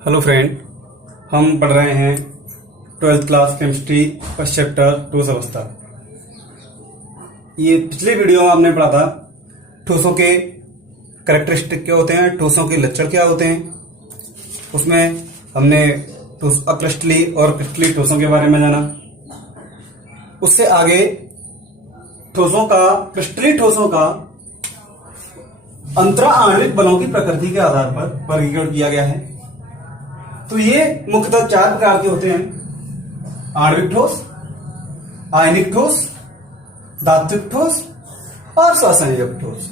Hello friend, हम पढ़ रहे हैं 12th class chemistry first chapter ठोस अवस्था। ये पिछले वीडियो में हमने पढ़ा था ठोसों के कैरेक्टरिस्टिक क्या होते हैं, ठोसों के लक्षण क्या होते हैं। उसमें हमने अक्रिस्टली और क्रिस्टली ठोसों के बारे में जाना। उससे आगे क्रिस्टली ठोसों का अंतरा आणविक बलों की प्रकृति के आधार पर वर्गीकरण किया गया है। तो ये मुख्यतः 4 प्रकार के होते हैं: आणविक ठोस, आयनिक ठोस, धात्विक ठोस और स्वसंयोजक ठोस।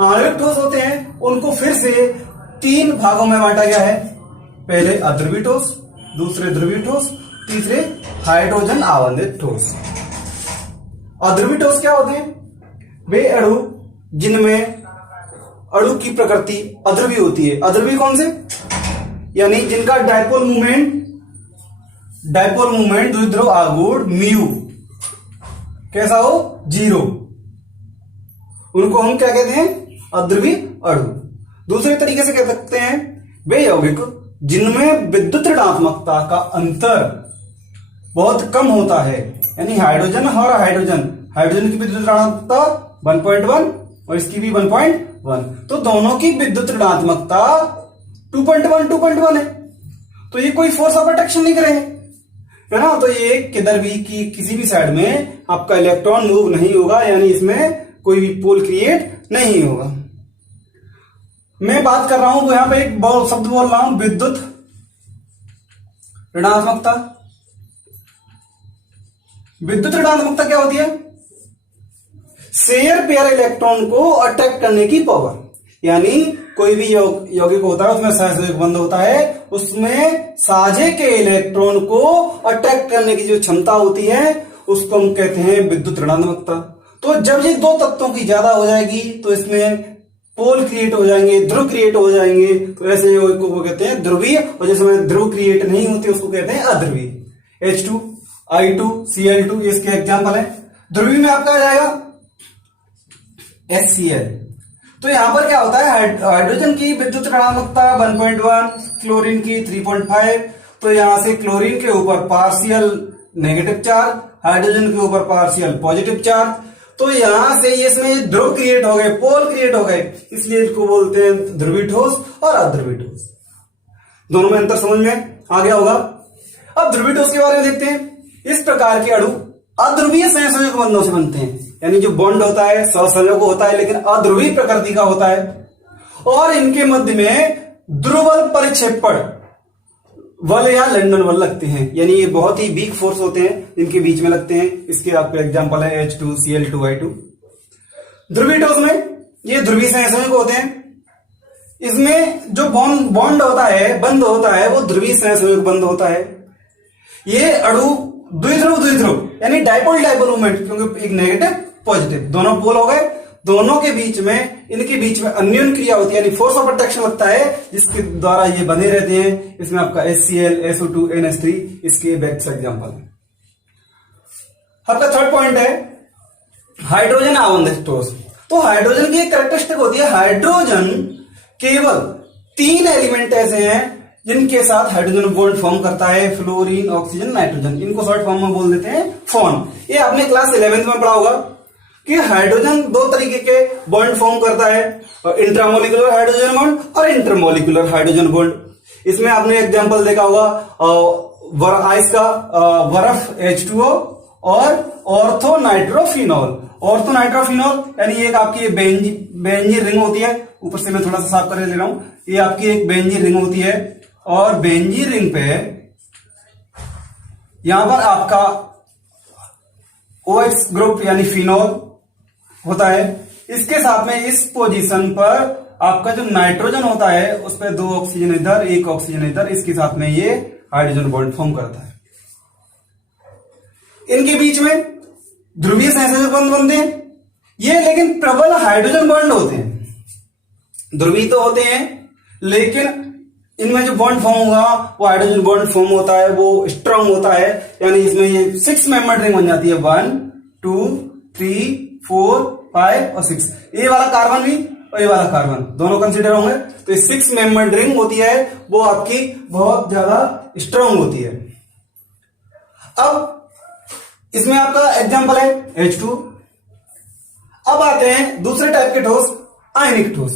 आणविक ठोस होते हैं, उनको फिर से 3 भागों में बांटा गया है। पहले अध्रुवीय ठोस, दूसरे ध्रुवीय ठोस, तीसरे हाइड्रोजन आवंधित ठोस। अध्रुवीय ठोस क्या होते हैं? वे अणु जिनमें अणु की प्रकृति अध्रुवीय होती है। अध्रुवीय कौन से? यानी जिनका डायपोल मूवमेंट द्विध्रुव आघूर्ण म्यू कैसा हो? 0। उनको हम क्या कहते हैं? अध्रुवीय अणु। दूसरे तरीके से कह सकते हैं वे यौगिक जिनमें विद्युत ऋणात्मकता का अंतर बहुत कम होता है। यानी हाइड्रोजन और हाइड्रोजन की विद्युत ऋणात्मकता 1.1 और इसकी भी 1.1, तो दोनों की विद्युत ऋणात्मकता 2.1 है। तो ये कोई फोर्स ऑफ अट्रैक्शन नहीं करेंगे, है ना। तो ये किधर भी की किसी भी साइड में आपका इलेक्ट्रॉन मूव नहीं होगा, यानी इसमें कोई भी पोल क्रिएट नहीं होगा। मैं बात कर रहा हूं यहां पे एक शब्द बोल रहा हूं, विद्युत ऋणात्मकता। विद्युत ऋणात्मकता क्या होती है? शेयर पेयर इलेक्ट्रॉन को अट्रैक्ट करने की पावर। यानी कोई भी यौगिक होता है उसमें सहसंयोजक बंध होता है, उसमें साझे के इलेक्ट्रॉन को अट्रैक्ट करने की जो क्षमता होती है उसको हम कहते हैं विद्युत ऋणात्मकता। तो जब ये 2 तत्वों की ज्यादा हो जाएगी तो इसमें पोल क्रिएट हो जाएंगे, ध्रुव क्रिएट हो जाएंगे। तो ऐसे यौगिक को कहते हैं ध्रुवीय, और जिसमें ध्रुव क्रिएट नहीं होते उसको कहते हैं अध्रुवीय। H2, I2, Cl2 इसके एग्जाम्पल है। ध्रुवीय में आपका आ जाएगा HCl। तो यहां पर क्या होता है? हाइड्रोजन की विद्युत ऋणात्मकता 1.1, क्लोरीन की 3.5। तो यहां से क्लोरीन के ऊपर पार्शियल नेगेटिव चार्ज, हाइड्रोजन के ऊपर पार्शियल पॉजिटिव चार्ज। तो यहां से इसमें ध्रुव क्रिएट हो गए, पोल क्रिएट हो गए, इसलिए इसको बोलते हैं ध्रुवीय ठोस और अध्रुवीय ठोस। दोनों में अंतर समझ में आ गया होगा। अब ध्रुवीय ठोस के बारे में देखते हैं। इस प्रकार के अणु अध्रुवीय सहसंयोजक बंधों से बनते हैं, यानी जो बॉन्ड होता है सहसंयोजक होता है लेकिन अध्रुवीय प्रकृति का होता है, और इनके मध्य में ध्रुवल परिक्षेपण बल या लंदन बल लगते हैं। यानी ये बहुत ही वीक फोर्स होते हैं इनके बीच में लगते हैं। इसके आपके एग्जांपल है H2, Cl2, I2। ध्रुवीय ठोस में ये ध्रुवीय सहसंयोजक होते हैं। इसमें जो बॉन्ड होता है, बंध होता है, वो ध्रुवीय सहसंयोजक बंध होता है। ये अणु द्विध्रुव यानी डायपोल मूवमेंट, क्योंकि एक नेगेटिव पॉजिटिव दोनों पोल हो गए, दोनों के बीच में इनके बीच में अन्योन्य क्रिया होती है, यानी फोर्स ऑफ अट्रैक्शन लगता है, जिसके द्वारा ये बने रहते हैं। इसमें आपका HCl, SO2, NH3 इसके बेस्ट एग्जांपल है। आपका थर्ड पॉइंट है हाइड्रोजन आवंधित ठोस। तो हाइड्रोजन की एक कैरेक्टरिस्टिक होती है, हाइड्रोजन केवल 3 एलिमेंट ऐसे हैं जिनके साथ हाइड्रोजन बॉन्ड फॉर्म करता है, फ्लोरीन, ऑक्सीजन, नाइट्रोजन। इनको शॉर्ट फॉर्म में बोल देते हैं फॉर्म। ये आपने क्लास 11th में पढ़ा होगा कि हाइड्रोजन 2 तरीके के बॉन्ड फॉर्म करता है, इंट्रामोलिकुलर हाइड्रोजन बॉन्ड और इंटरमोलिकुलर हाइड्रोजन बॉन्ड। इसमें आपने एग्जांपल देखा होगा आइस का बर्फ H2O और ऑर्थोनाइट्रोफिनॉल। ऑर्थोनाइट्रोफिनॉल यानी एक आपकी बेंजीन रिंग होती है। ऊपर से मैं थोड़ा सा साफ कर ले रहा हूं। ये आपकी एक बेंजीन रिंग होती है, और बेंजीन रिंग पे यहां पर आपका OH ग्रुप यानी फिनॉल होता है। इसके साथ में इस पोजीशन पर आपका जो नाइट्रोजन होता है उस पर 2 ऑक्सीजन इधर, 1 ऑक्सीजन इधर, इसके साथ में ये हाइड्रोजन बॉन्ड फॉर्म करता है। इनके बीच में ध्रुवीय सहसंयोजक बंध बनते हैं ये, लेकिन प्रबल हाइड्रोजन बॉन्ड होते हैं। ध्रुवीय तो होते हैं लेकिन इनमें जो बॉन्ड फॉर्म होगा वो हाइड्रोजन बॉन्ड फॉर्म होता है, वो स्ट्रांग होता है। यानी इसमें ये 6 मेंबर रिंग बन जाती है, 1, 2, 3, 4, 5 और 6। ये वाला कार्बन भी और ये वाला कार्बन, दोनों कंसीडर होंगे। तो ये 6 मेंबर्ड रिंग होती है, वो आपकी बहुत ज्यादा स्ट्रांग होती है। अब इसमें आपका एग्जांपल है H2। अब आते हैं दूसरे टाइप के ठोस, आयनिक ठोस।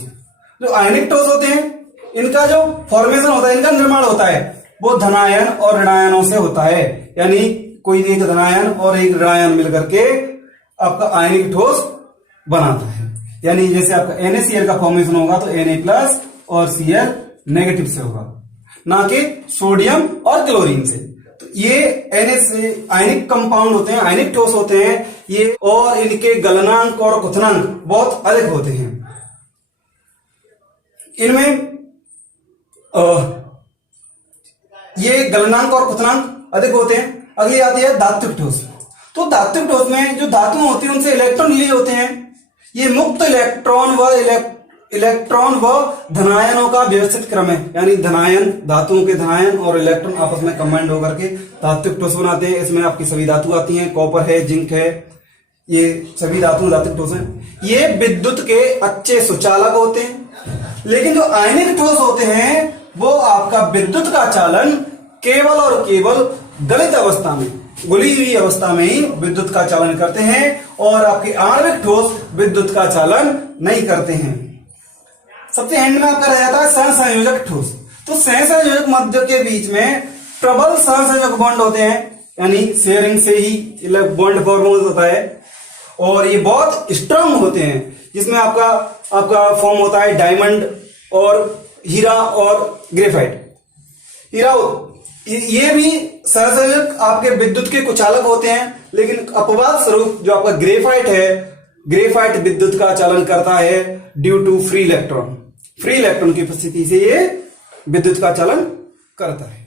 जो आयनिक ठोस होते हैं, इनका जो फॉर्मेशन होता है, इनका निर्माण होता है, वो धनायन और ऋणायनों से होता है। यानी कोई एक धनायन और एक ऋणायन मिलकर के आपका आयनिक ठोस बनाता है। यानी जैसे आपका NaCl का फॉर्मेशन होगा तो Na+ और Cl नेगेटिव से होगा, ना कि सोडियम और क्लोरीन से। तो ये आयनिक कंपाउंड होते हैं, आयनिक ठोस होते हैं ये, और इनके गलनांक और क्वथनांक बहुत अधिक होते हैं। इनमें ये गलनांक और क्वथनांक अधिक होते हैं। अगली आती है धात्विक ठोस। तो धात्विक ठोस में जो धातुएं होती हैं उनसे इलेक्ट्रॉन लिए होते हैं। ये मुक्त इलेक्ट्रॉन व धनायनों का व्यवस्थित क्रम है। यानी धनायन, धातुओं के धनायन और इलेक्ट्रॉन आपस में कंबाइंड होकर के धात्विक ठोस बनाते हैं। इसमें आपकी सभी धातु आती हैं, कॉपर है, जिंक है, ये सभी धातु धात्विक ठोस हैं। ये विद्युत के अच्छे सुचालक होते हैं। लेकिन जो आयनिक ठोस होते हैं वो आपका विद्युत का चालन केवल और केवल गलित अवस्था में, घुली हुई अवस्था में ही विद्युत का चालन करते हैं, और आपके आणविक ठोस विद्युत का चालन नहीं करते हैं। सबसे एंड में आपका रह जाता है सहसंयोजक ठोस। तो सहसंयोजक मध्य के बीच में प्रबल सहसंयोजक बॉन्ड होते हैं, यानी शेयरिंग से ही बॉन्ड फॉर्म होता है, और ये बहुत स्ट्रांग होते हैं। जिसमें आपका फॉर्म होता है डायमंड और हीरा और ग्रेफाइट। हीरा, ये भी सहसंयोजक आपके विद्युत के कुचालक होते हैं, लेकिन अपवाद स्वरूप जो आपका ग्रेफाइट है, ग्रेफाइट विद्युत का चालन करता है due to free electron. Free electron की उपस्थिति से ये विद्युत का चालन करता है।